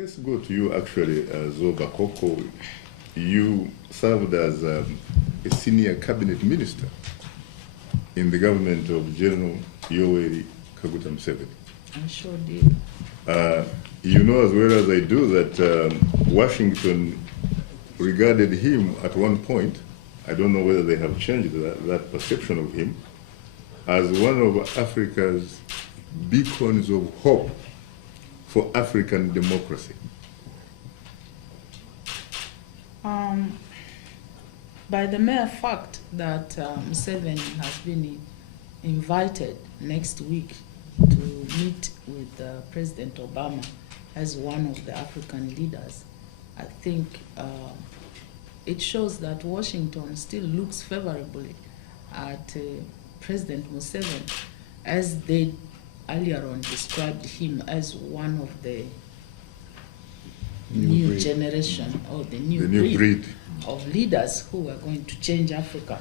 Let's go to you, actually, Zoe Bakoko. You served as a senior cabinet minister in the government of General Yoweri Kaguta Museveni. I sure did. You know as well as I do that Washington regarded him at one point, I don't know whether they have changed that perception of him, as one of Africa's beacons of hope for African democracy. By the mere fact that Museveni has been invited next week to meet with President Obama as one of the African leaders, I think it shows that Washington still looks favorably at President Museveni, as they earlier on described him as one of the new generation, or the new breed of leaders who are going to change Africa.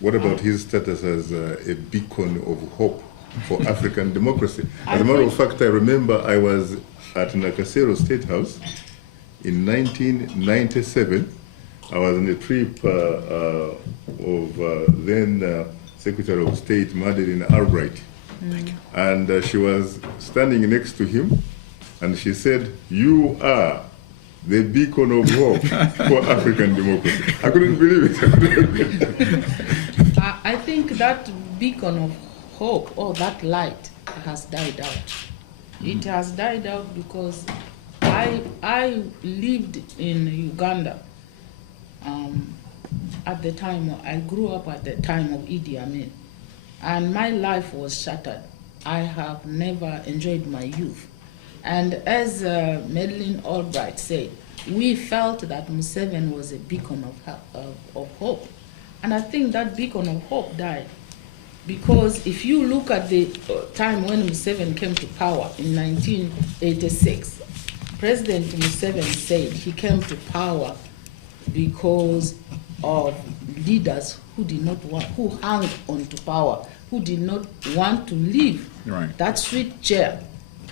What about his status as a beacon of hope for African democracy? As a matter of fact, I remember I was at Nakasero State House in 1997. I was on a trip of then Secretary of State Madeleine Albright. And she was standing next to him, and she said, "You are the beacon of hope for African democracy." I couldn't believe it. I think that beacon of hope, or that light, has died out. It has died out because I lived in Uganda at the time. I grew up at the time of Idi Amin, and my life was shattered. I have never enjoyed my youth. And as Madeleine Albright said, we felt that Museveni was a beacon of hope. And I think that beacon of hope died. Because if you look at the time when Museveni came to power in 1986, President Museveni said he came to power because of leaders who did not want, who hung on to power, who did not want to leave that sweet chair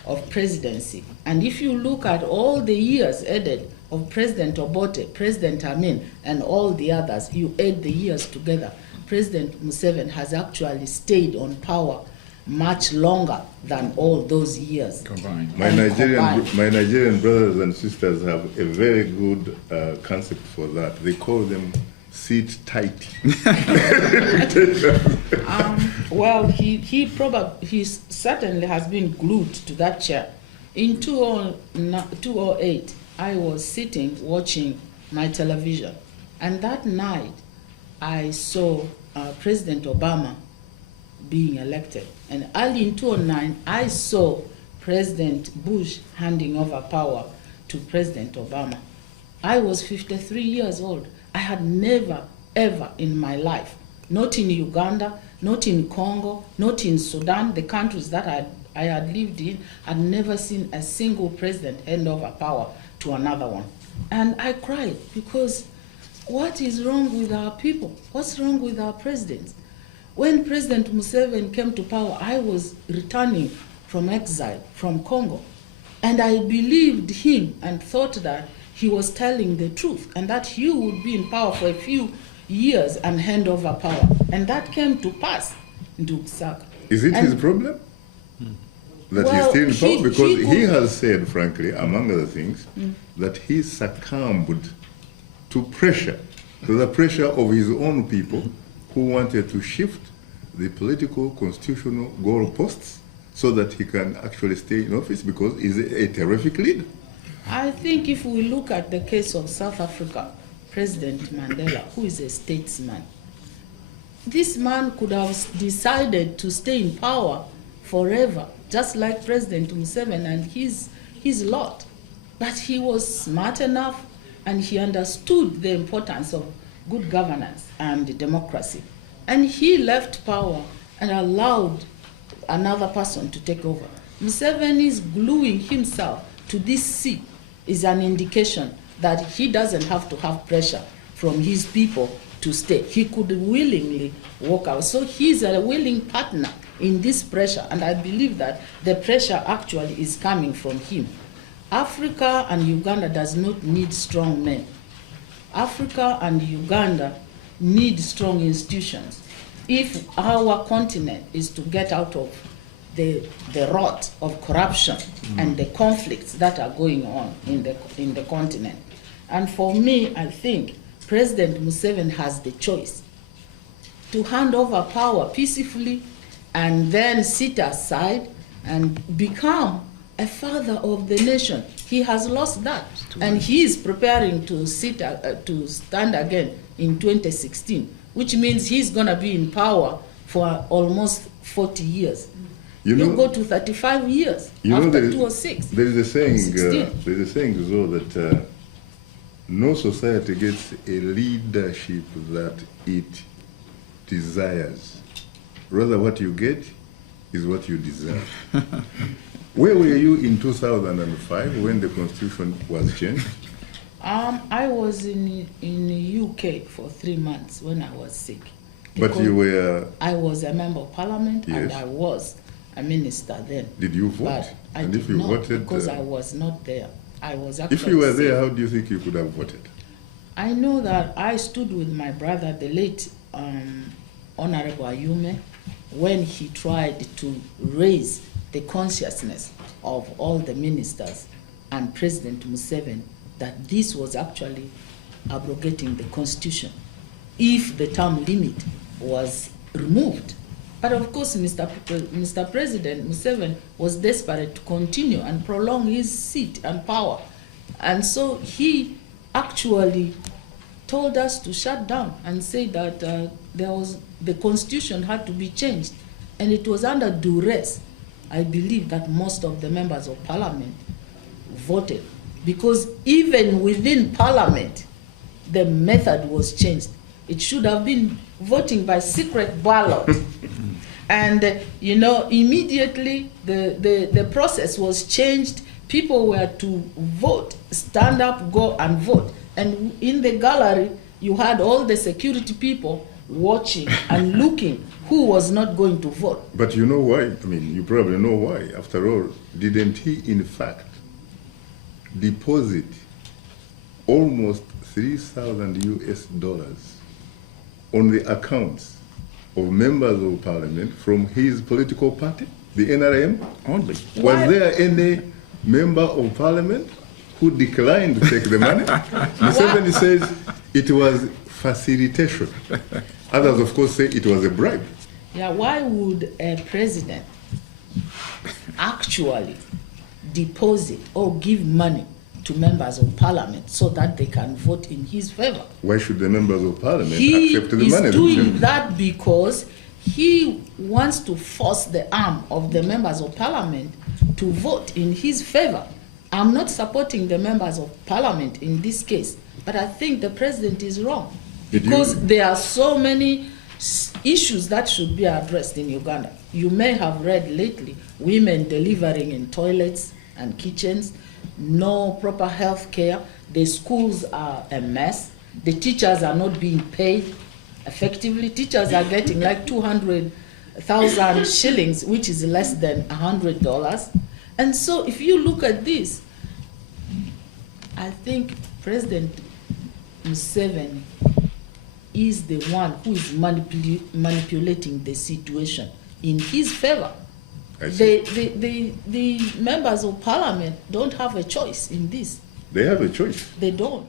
of presidency. And if you look at all the years added of President Obote, President Amin, and all the others, you add the years together, President Museveni has actually stayed on power much longer than all those years combined. My Nigerian brothers and sisters have a very good concept for that. They call them sit tight. Well, he certainly has been glued to that chair. In 2008, I was sitting watching my television, and that night I saw President Obama being elected. And early in 2009, I saw President Bush handing over power to President Obama. I was 53 years old. I had never, ever in my life, not in Uganda, not in Congo, not in Sudan, the countries that I had lived in, had never seen a single president hand over power to another one. And I cried, because what is wrong with our people? What's wrong with our presidents? When President Museveni came to power, I was returning from exile from Congo, and I believed him and thought that he was telling the truth, and that he would be in power for a few years and hand over power. And that came to pass in Shaka. Is it his problem? That he's still in power? Because he has said, frankly, among other things, that he succumbed to pressure, to the pressure of his own people who wanted to shift the political constitutional goalposts so that he can actually stay in office, because he's a terrific leader. I think if we look at the case of South Africa, President Mandela, who is a statesman, this man could have decided to stay in power forever, just like President Museveni and his lot. But he was smart enough, and he understood the importance of good governance and democracy. And he left power and allowed another person to take over. Museveni's gluing himself to this seat is an indication that he doesn't have to have pressure from his people to stay. He could willingly walk out. So he's a willing partner in this pressure, and I believe that the pressure actually is coming from him. Africa and Uganda does not need strong men. Africa and Uganda need strong institutions. If our continent is to get out of the rot of corruption and the conflicts that are going on in the continent. And for me, I think President Museveni has the choice to hand over power peacefully and then sit aside and become a father of the nation. He has lost that, and he is preparing to stand again in 2016, which means he's going to be in power for almost 40 years. You go to 35 years after 2006. There is a saying, Zoe, that no society gets a leadership that it desires. Rather, what you get is what you deserve. Where were you in 2005 when the constitution was changed? I was in the UK for 3 months when I was sick. But you were... I was a member of parliament, yes, and I was a minister then. Did you vote? But I and did if you not, voted, because I was not there. I was actually if you were there, sick. how do you think you could have voted? I know that I stood with my brother, the late Honorable Ayume, when he tried to raise the consciousness of all the ministers and President Museveni that this was actually abrogating the constitution if the term limit was removed. But of course, Mr. President Museveni was desperate to continue and prolong his seat and power. And so he actually told us to shut down and say that the constitution had to be changed. And it was under duress, I believe, that most of the members of parliament voted. Because even within parliament, the method was changed. It should have been voting by secret ballot. And, you know, immediately the process was changed. People were to vote, stand up, go and vote. And in the gallery, you had all the security people watching and looking who was not going to vote. But you know why? I mean, you probably know why. After all, didn't he, in fact, deposit almost $3,000 on the accounts of members of parliament from his political party, the NRM? Only. Was there any member of parliament who declined to take the money? Museveni says it was facilitation. Others, of course, say it was a bribe. Yeah, why would a president actually deposit or give money to members of parliament so that they can vote in his favor? Why should the members of parliament accept the money? He is doing that because he wants to force the arm of the members of parliament to vote in his favor. I'm not supporting the members of parliament in this case, but I think the president is wrong. Because there are so many issues that should be addressed in Uganda. You may have read lately, women delivering in toilets and kitchens, no proper health care, the schools are a mess, the teachers are not being paid effectively. Teachers are getting like 200,000 shillings, which is less than $100. And so if you look at this, I think President Museveni is the one who is manipulating the situation in his favor. The members of parliament don't have a choice in this. They have a choice. They don't.